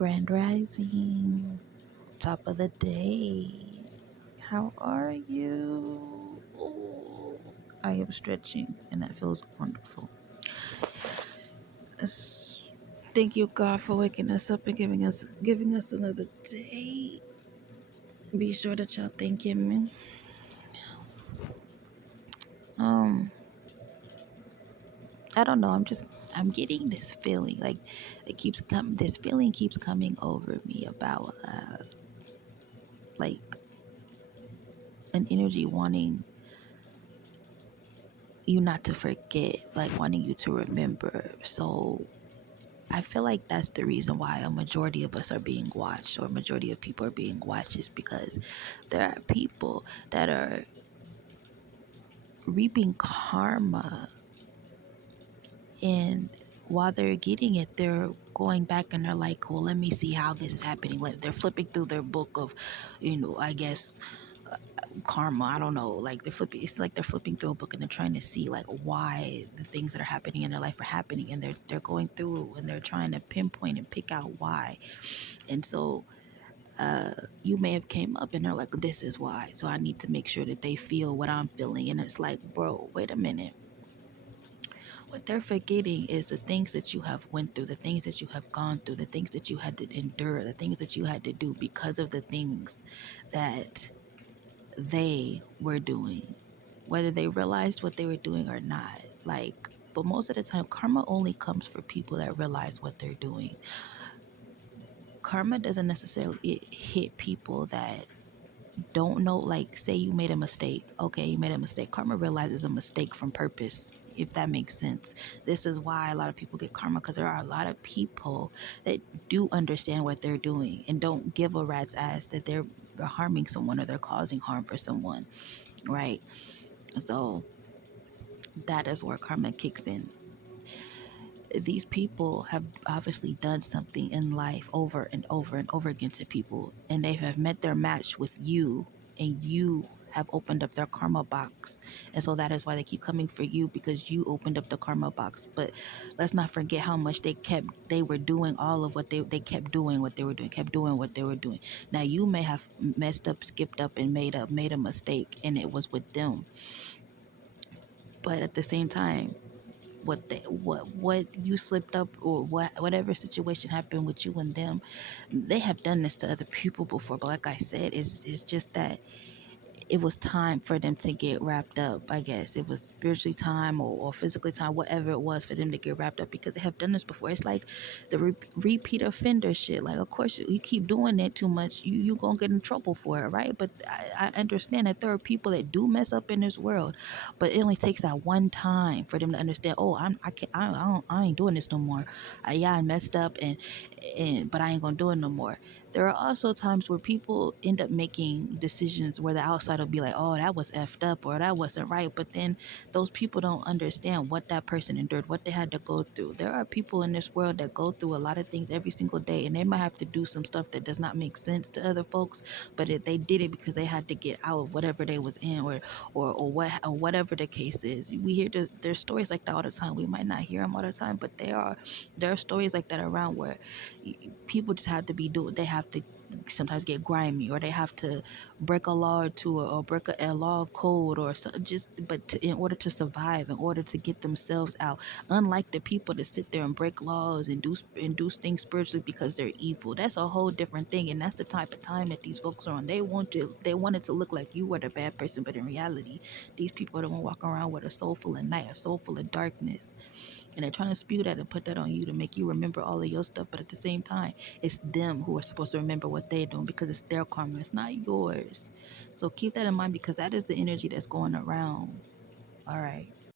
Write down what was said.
Grand Rising, top of the day. How are you? Oh, I am stretching and that feels wonderful. Yes. Thank you, God, for waking us up and giving us another day. Be sure that y'all thanking me. Um, I don't know. I'm getting this feeling like this feeling keeps coming over me about like an energy wanting you not to forget, like wanting you to remember. So I feel like that's the reason why a majority of us are being watched, or a majority of people are being watched, is because there are people that are reaping karma, and while they're getting it, they're going back and they're like, well, let me see how this is happening. Like they're flipping through their book of, I guess karma. I don't know. Like they're flipping through a book and they're trying to see like why the things that are happening in their life are happening, and they're going through and they're trying to pinpoint and pick out why. And so you may have came up and they're like, this is why. So I need to make sure that they feel what I'm feeling. And it's like, bro, wait a minute. What they're forgetting is the things that you have went through, the things that you have gone through, the things that you had to endure, the things that you had to do because of the things that they were doing, whether they realized what they were doing or not. Like, but most of the time, karma only comes for people that realize what they're doing. Karma doesn't necessarily hit people that don't know. Like, say you made a mistake. Okay, you made a mistake. Karma realizes a mistake from purpose, if that makes sense. This is why a lot of people get karma, because there are a lot of people that do understand what they're doing and don't give a rat's ass that they're harming someone or they're causing harm for someone, right? So that is where karma kicks in. These people have obviously done something in life over and over and over again to people, and they have met their match with you, and you have opened up their karma box. And so that is why they keep coming for you, because you opened up the karma box. But let's not forget how much they were doing all of what they kept doing what they were doing, kept doing what they were doing. Now you may have messed up, skipped up, and made a mistake, and it was with them. But at the same time, what you slipped up, or whatever situation happened with you and them, they have done this to other people before. But like I said, it's just that it was time for them to get wrapped up. I guess it was spiritually time, or physically time, whatever it was, for them to get wrapped up, because they have done this before. It's like the repeat offender shit. Like, of course, you keep doing it too much, you gonna get in trouble for it, right? But I understand that there are people that do mess up in this world, but it only takes that one time for them to understand. Oh, I can't, I ain't doing this no more. Yeah, I messed up, and but I ain't gonna do it no more. There are also times where people end up making decisions where the outside will be like, oh, that was effed up, or that wasn't right. But then those people don't understand what that person endured, what they had to go through. There are people in this world that go through a lot of things every single day, and they might have to do some stuff that does not make sense to other folks, but they did it because they had to get out of whatever they was in, or whatever the case is. We hear there's stories like that all the time. We might not hear them all the time, but there are stories like that around where people just have to they have to sometimes get grimy, or they have to break a law or two, or break a law of code, or so, in order to survive, in order to get themselves out. Unlike the people that sit there and break laws and do things spiritually because they're evil, that's a whole different thing. And that's the type of time that these folks are on. They want it to look like you were the bad person, but in reality, these people don't walk around with a soul full of night, a soul full of darkness, and they're trying to spew that and put that on you to make you remember all of your stuff. But at the same time, it's them who are supposed to remember what they're doing, because it's their karma, it's not yours. So keep that in mind, because that is the energy that's going around. All right.